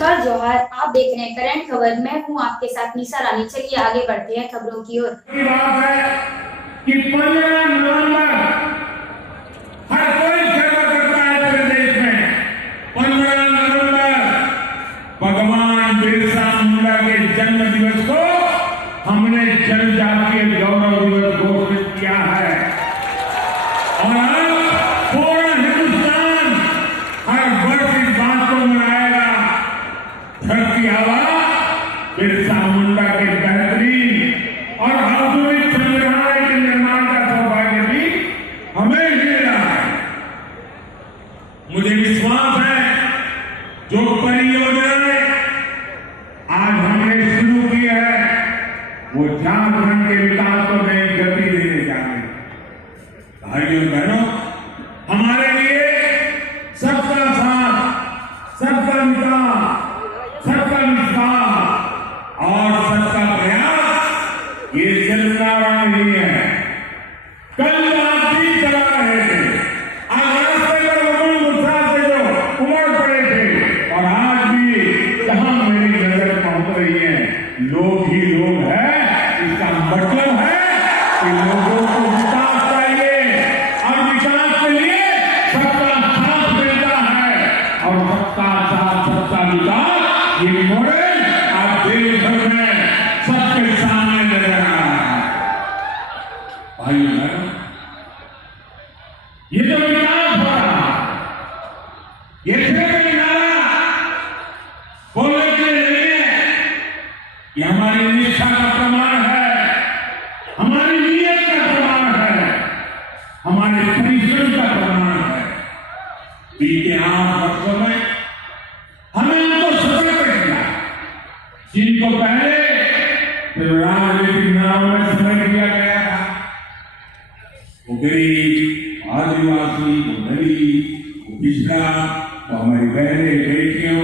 नमस्कार जोहार। आप देख रहे हैं करंट खबर। मैं हूं आपके साथ निशा रानी। चलिए आगे बढ़ते हैं खबरों की ओर। बात है कि 15 नवंबर हर कोई गर्व करता है पूरे देश में। 15 नवंबर भगवान बिरसा मुंडा के जन्म दिवस को हमने जनजातीय गौरव दिवस घोषित किया है और अब पूरा हिंदुस्तान हर वर्ष इस बात को मनाएगा। धरती आवा बिरसा मुंडा के बेहतरीन और आधुनिक संग्रहालय के निर्माण का सौभाग्य भी हमें मिल रहा है। मुझे विश्वास है जो परियोजनाएं आज हमने शुरू की है वो झारखंड के विकास को नई गति देने जा रही है। भाइयों बहनों, हमारे लिए सबका साथ, सबका विकास, सबका विश्वास और सबका प्रयास ये चलना नहीं है। कल आप भी चला रहे थे, आज रास्ते पर उमंग उत्साह से जो उमड़ पड़े थे और आज भी जहां मेरी नजर पहुंच रही है लोग ही लोग हैं। इसका मतलब है कि लोगों को विकास चाहिए और विकास के लिए सबका साथ मिलता है और सबका साथ सबका विकास ये मॉडल आज देश भर में सबके सामने नजर आ रहा है। भाइयों बहनों, ये जो विकास हो रहा है ये सिर्फ नारा बोलने के लिए नहीं है, ये हमारी निष्ठा का प्रमाण है, हमारी नीयत का प्रमाण है, हमारे परिश्रम का प्रमाण है। बीते 8 वर्षों में हमने उनको सफल कर दिया जिनको पहले राजनीतिक नाम में समय दिया गया था। वो गरीब, आदिवासी, वो दलित, वो पिछड़ा, वो हमारी बहनें बेटियों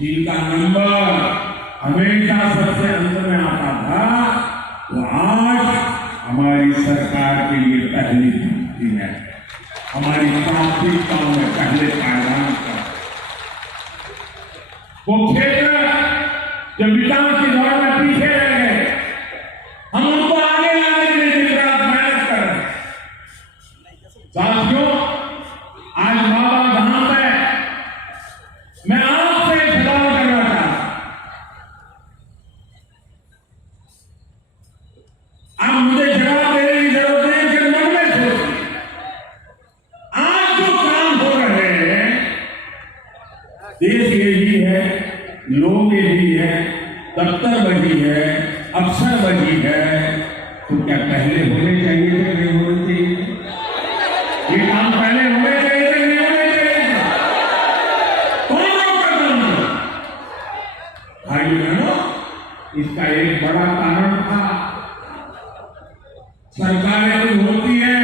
जिनका नंबर हमेशा सबसे अंत में आता था, वो आज हमारी सरकार के लिए पहली पंक्ति है, हमारी प्राथमिकताओं में पहले पायदान पर। वो क्षेत्र जो विकास की दौड़ में पीछे रह गए, हम उनको आगे लाने के लिए दिन रात मेहनत कर रहे हैं। साथियों, आज बाबा धाम में मैं आपसे एक सवाल करना चाहता हूं। आप मुझे जवाब देने की जरूरत नहीं कि मन में सोचिए। आज जो काम हो रहे हैं देश यही है, लोग यही है, दफ्तर वही है, अफसर वही है, तो क्या पहले होने चाहिए थे नहीं होने चाहिए? ये काम पहले होने चाहिए थे नहीं होने चाहिए? कौन रोक कर? भाई बहनों, इसका एक बड़ा कारण था सरकारें तो होती है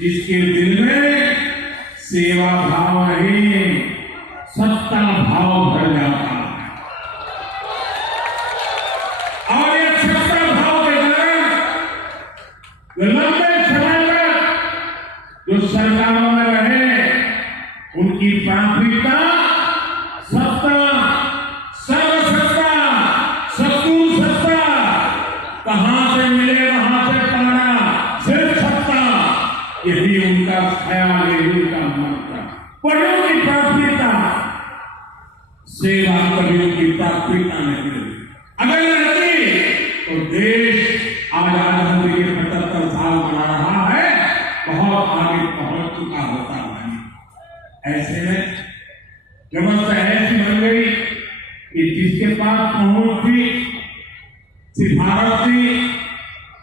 जिसके दिल में सेवा भाव नहीं सत्ता भाव भर जाता है और ये सत्ता भाव के कारण लंबे समय तक जो सरकारों में रहे उनकी प्राथमिकता सत्ता, सर्वसत्ता, सत्तू सत्ता, कहां से मिले वहां से पाना, सिर्फ सत्ता, यही उनका ख्याल, यही उनका मन था। पर उनकी प्राथमिकता सेवा कवियों की प्राथमिकता नहीं रही। अगर रहती तो देश आज आजादी के 75 साल मना रहा है, बहुत आगे पहुंच चुका होता है। ऐसे में व्यवस्था ऐसी बन गई कि जिसके पास पहुंच थी, सिफारिश थी,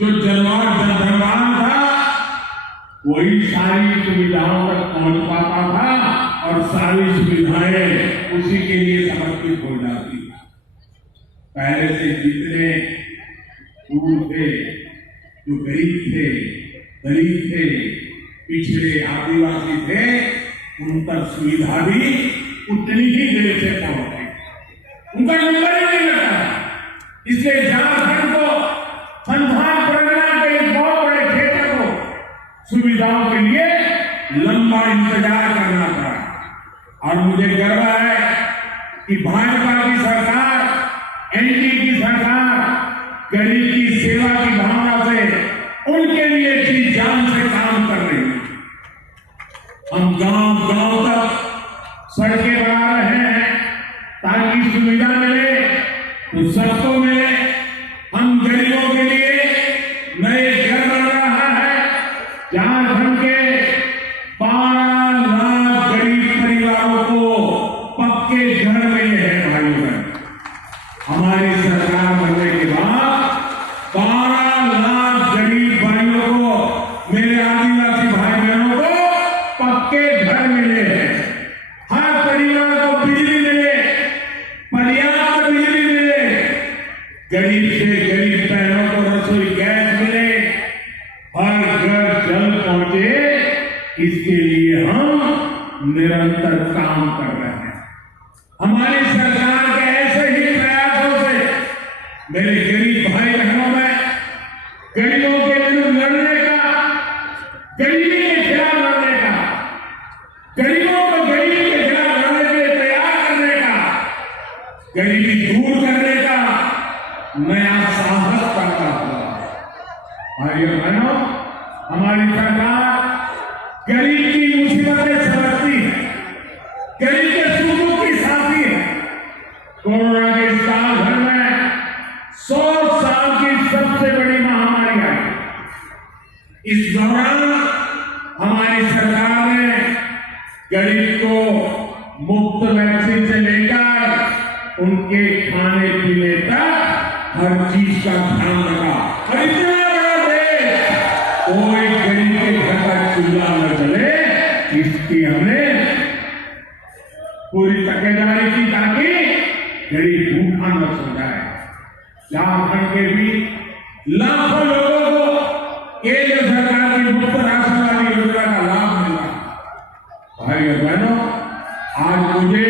जो जनधनवान था वही सारी सुविधाओं तक पहुंच पाता था और सारी सुविधाएं उसी के लिए समर्पित हो जाती। पहले से जितने दूर थे, जो गरीब थे, दलित थे, पिछड़े, आदिवासी थे, उन तक सुविधा भी उतनी ही देर से पहुंची। उनका नंबर ही नहीं लगा। इसलिए झारखंड को संस्थान परगना के एक बहुत बड़े क्षेत्र को सुविधाओं के लिए लंबा इंतजार करना पड़ा और मुझे गर्व है कि भाजपा की सरकार, एनडीए की सरकार गरीब की सेवा की भावना से उनके लिए जी जान से काम कर रही है। हम गांव गांव तक सड़कें बना रहे हैं ताकि सुविधा मिले तो सबको मिले। हम गरीबों के लिए नए घर बन रहा है। झारखंड के 12 लाख गरीब परिवारों को पक्के घर मिले हैं। भाइयों बहन, हमारी सरकार बनने के बाद 12 लाख गरीब भाइयों को, मेरे आदिवासी भाई बहनों को पक्के घर मिले हैं। हर परिवार को बिजली मिले, पर्याप्त बिजली मिले, गरीब से गरीब बहनों को रसोई गैस मिले, हर घर जल पहुंचे, इसके लिए हम निरंतर काम कर रहे हैं। हमारी सरकार के ऐसे ही प्रयासों से मेरे गरीब भाई बहनों में गरीबों के विरुद्ध लड़ने का, गरीबी के खिलाफ लड़ने का, गरीबों को गरीबी के खिलाफ लड़ने के लिए तैयार करने का, गरीबी दूर करने का नया साहस पैदा हुआ। भाइयों बहनों, हमारी सरकार गरीब की मुसीबतें समझती है, गरीब के सुख की साथी है। कोरोना के इस साल भर में 100 साल की सबसे बड़ी महामारी आई। इस दौरान हमारी सरकार ने गरीब को मुफ्त वैक्सीन से लेकर उनके खाने पीने तक हर चीज का ध्यान रखा। और इतना बड़ा देश, कोई गरीब के घर का चूल्हा न जले, इसकी हमने पूरी तकेदारी की ताकि गरीब भूखा न सो जाए। झारखंड के भी लाखों लोगों को केंद्र सरकार की मुफ्त राशन वाली योजना का लाभ मिला। भाइयों बहनों, आज मुझे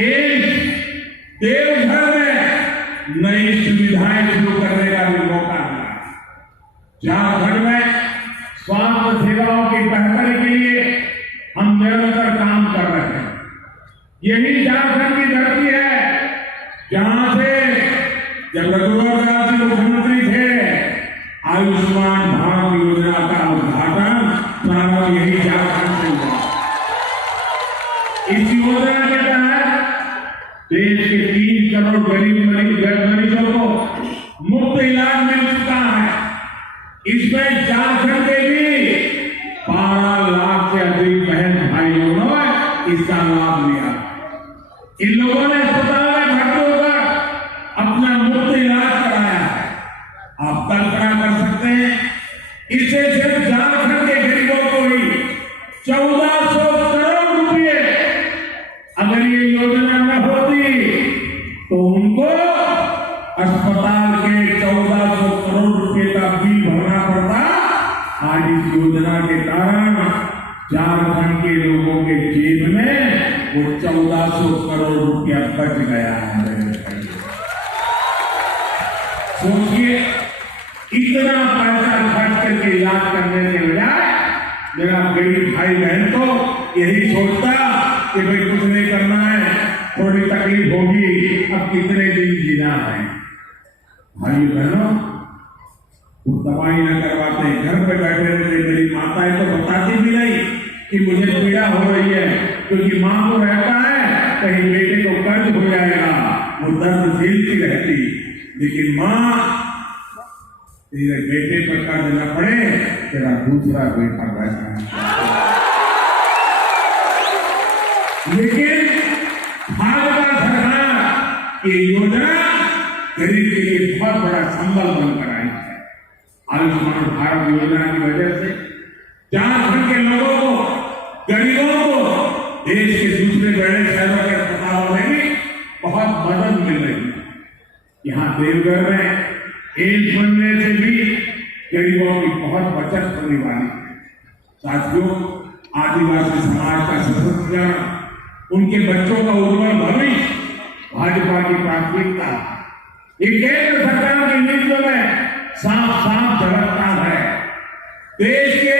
एक देवघर में नई सुविधाएं शुरू करने का भी मौका मिला। झारखंड में स्वास्थ्य सेवाओं की बेहतरी के लिए हम निरंतर काम कर रहे हैं। यही झारखंड की धरती है जहां से जब रघुवर दास जी मुख्यमंत्री थे, आयुष्मान भारत योजना का उद्घाटन प्रारंभ यही झारखंड से हुआ। इस योजना के तहत देश के 3 करोड़ गरीब मरीजों को मुफ्त इलाज मिल चुका है। इसमें झारखंड के भी 12 लाख से अधिक बहन भाइयों ने इसका लाभ लिया। इन लोगों ने अस्पताल में भर्ती होकर अपना मुफ्त इलाज कराया है। आप कल्पना कर सकते हैं, इससे सिर्फ झारखंड के गरीबों को ही 1400 करोड़ रुपए, अगर ये योजना न होती तो उनको अस्पताल के 1400 करोड़ रुपए का बिल भरना पड़ता। आज इस योजना के कारण झारखंड के लोगों के जेब में वो 1400 करोड़ रुपया बच गया है। सोचिए, इतना पैसा खर्च करके इलाज करने के बजाय मेरा गरीब भाई बहन तो यही सोचता कि भाई कुछ नहीं करना है, थोड़ी तकलीफ होगी, अब कितने दिन जीना है। भाई बहनों, वो दवाई न करवाते, घर पे बैठे रहते। मेरी माताएं तो बताती भी नहीं कि मुझे पीड़ा हो रही है, क्योंकि मां को रहता है कहीं बेटे को कर्ज हो जाएगा, वो दर्द झेलती रहती। लेकिन मां, तेरे बेटे पर कर्ज न पड़े, तेरा दूसरा बेटा बैठा है। लेकिन भाजपा सरकार ये योजना गरीब के लिए बहुत बड़ा संबल बनकर आई है। आयुष्मान भारत योजना की वजह से झारखंड के लोगों को, गरीबों को देश के दूसरे बड़े शहरों के अस्पतालों में भी बहुत मदद मिल रही है। यहाँ देवघर में एम्स बनने से भी गरीबों की बहुत बचत होने वाली है। साथियों, आदिवासी समाज का सशक्तिकरण, उनके बच्चों का उज्जवल भविष्य भाजपा की प्राथमिकता है। ये केंद्र सरकार की नीतियों में साफ साफ झलकता है। देश के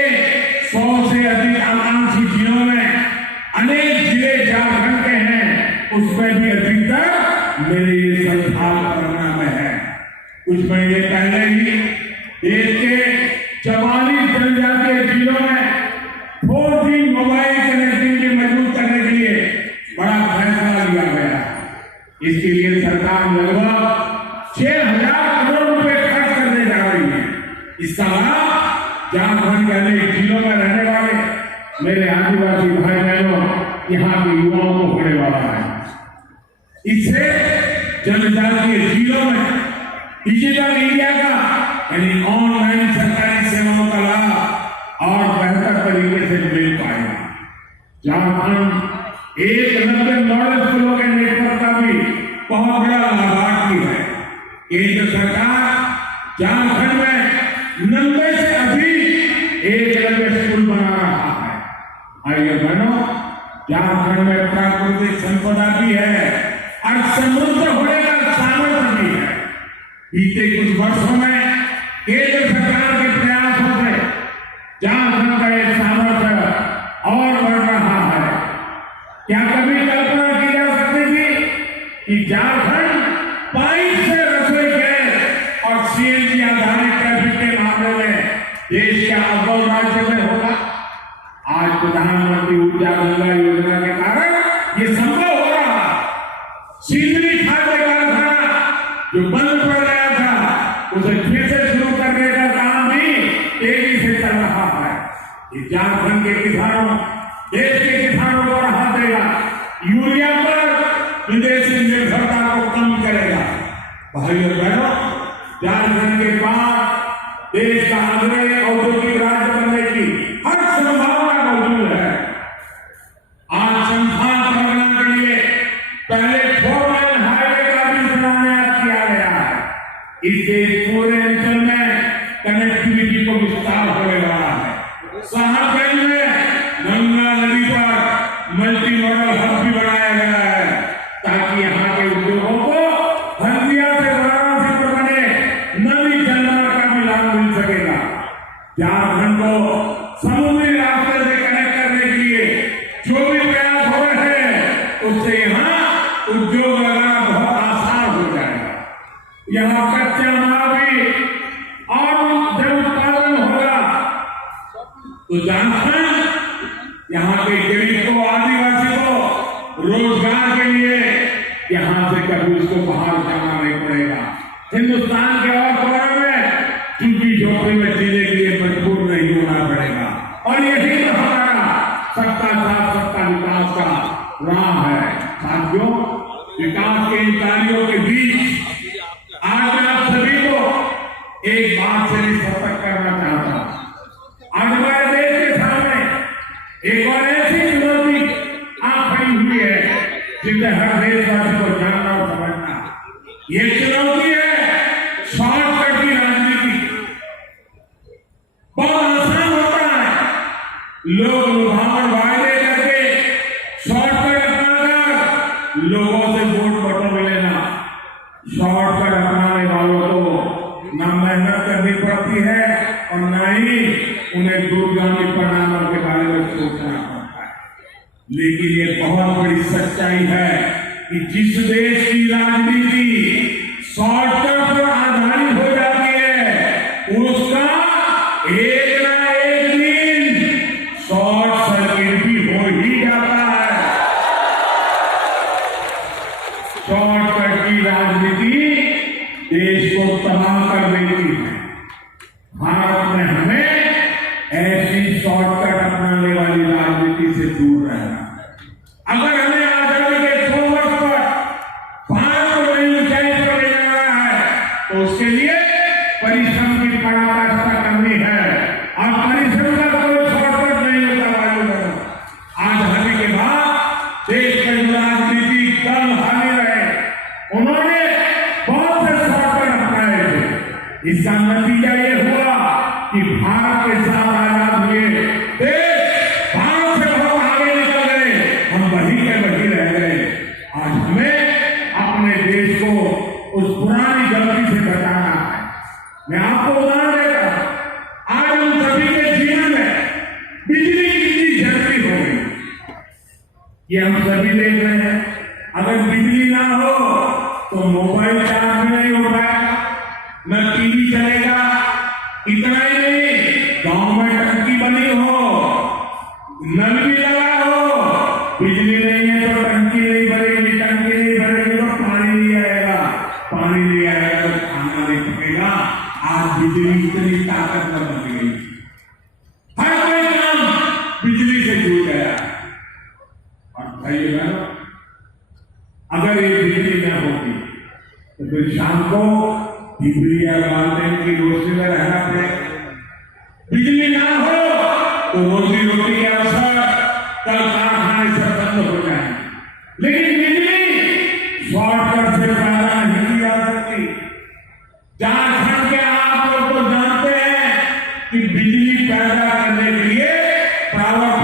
100 से अधिक आकांक्षी जिलों में अनेक जिले झारखंड के हैं, उसमें भी मेरे ये संथाल परगना में है। कुछ महीने पहले ही देश के 44 जनजातीय जिलों में 4G मोबाइल कनेक्टिविटी मजबूत करने के लिए बड़ा फैसला लिया गया। इसके लिए सरकार लगभग 6,000 करोड़ रुपए खर्च करने जा रही है। इसका लाभ झारखंड के अनेक जिलों में रहने वाले मेरे आदिवासी भाई बहनों, यहाँ के युवाओं को होने वाला है। इससे जनजातीय जिलों में डिजिटल इंडिया का यानी ऑनलाइन सरकारी सेवाओं का लाभ और बेहतर तरीके से मिल पाएगा। झारखंड 190 मॉडल स्कूलों के नेटवर्क का भी बहुत बड़ा लाभार्थी है। केंद्र सरकार झारखंड में 90 से अधिक 190 स्कूल बना रहा है। आइए बहनों, झारखंड में प्राकृतिक संपदा भी है और समृद्ध होने का सामर्थ्य भी है। बीते कुछ वर्षों में केंद्र सरकार के प्रयासों से झारखंड का एक सामर्थ्य और बढ़ रहा है। क्या कभी कल्पना की जा सकती थी कि झारखंड पाइप से रसोई गैस और CNG आधारित ट्रैफिक के मामले में देश के अव्वल राज्य में होगा? आज प्रधानमंत्री ऊर्जा गंगा योजना के कारण ये संभव हो रहा है। सींदरी खाद्य कारखाना जो बंद पड़ गया था, उसे फिर से शुरू करने का काम भी तेजी से चल रहा है। ये झारखंड के किसानों, देश के किसानों को राहत देगा, यूरिया पर विदेशी निर्भरता को कम करेगा। भाइयों बहनों, झारखंड के पास देश का अग्रणी औद्योगिक राज्य बनने की हर संभावना मौजूद है। आज संथाल परगना के लिए पहले 4 लेन हाईवे का भी शिलान्यास किया गया है। इससे पूरे अंचल में कनेक्टिविटी को विस्तार होने वाला है। साहबगंज में गंगा नदी पर मल्टी मॉडल हब भी बनाया गया है, ताकि यहाँ के उद्योगों को हल्दिया से वाराणसी पर बने नदी जलमार्ग का भी लाभ मिल सकेगा। झारखंड को समुद्री रास्ते से कनेक्ट करने के लिए जो भी प्रयास हो रहे हैं, उससे यहाँ उद्योग लगाना बहुत आसान हो जाएगा। यहाँ कच्चा माल भी और जब उत्पादन होगा तो झारखंड यहाँ के गरीब को, आदिवासी को रोजगार के लिए यहाँ से कभी उसको बाहर जाना नहीं पड़ेगा। हिंदुस्तान के और कोने में चुपी झोपड़ी में जीने के लिए मजबूर नहीं होना पड़ेगा। और यही तो हमारा सबका साथ सबका विकास का राह है। साथियों, विकास के इन कार्यों के बीच आज मैं आप सभी को एक बात से भी सतर्क करना चाहता हूं। आज हमारे देश के सामने एक और ऐसी चुनौती आ खड़ी हुई है जिसे हर देशवासी को जानना और समझना। ये चुनौती है शॉर्टकट की राजनीति। बहुत आसान होता है लोग लुभावन वायदे करके शॉर्टकट अपनाकर लोगों से वोट बटोर लेना। शॉर्टकट अपनाने वालों को न मेहनत करनी पड़ती है और न ही उन्हें दूरगामी परिणामों के बारे में सोचना पड़ता है। लेकिन ये बहुत बड़ी सच्चाई है कि जिस देश की राजनीति शॉर्टकट पर आधारित हो जाती है, उसका एक ना एक दिन शॉर्ट सर्किट भी हो ही जाता है। शॉर्टकट की राजनीति देश को तबाह कर देती है। भारत में हमें ऐसी शॉर्टकट अपनाने वाली राजनीति से दूर रहना है। अगर हमें आजादी के 100 वर्ष पर भारत को नई ऊंचाई पर ले जाना है, तो उसके लिए परिश्रम की पराकाष्ठा करनी है। और परिश्रम का कोई शॉर्टकट नहीं होता। वायुमंडल आजादी के बाद देश के जो राजनीतिक दल हावी रहे, उन्होंने बहुत से शॉर्टकट अपनाए थे। इसका नतीजा ये हुआ कि भारत के साथ आजाद हुए देश भारत से बहुत आगे निकल गए, हम वहीं के वहीं रह गए। आज हमें अपने देश को उस पुरानी गलती से बचाना है। मैं आपको उदाहरण देता हूं। आज हम सभी के जीवन में बिजली कितनी जरूरी हो गई, ये हम सभी देख रहे हैं। अगर बिजली ना हो तो मोबाइल चार्ज भी नहीं हो पाएगा, न टीवी चलेगा। इतना ही नहीं, गांव में टंकी बनी हो, नल भी लगा हो, बिजली नहीं है तो टंकी नहीं भरेगी, टंकी नहीं भरेगी तो पानी नहीं आएगा, पानी नहीं आएगा तो खाना नहीं पकेगा। आज बिजली इतनी ताकतवर बन गई, हर कोई काम बिजली से जुड़ गया। और भाई बहनों, अगर ये बिजली न होती तो फिर शाम को डिबरिया बाल्टी की रोशनी में रहना पड़ेगा। बिजली ना हो तो रोजी रोटी के अवसर, कल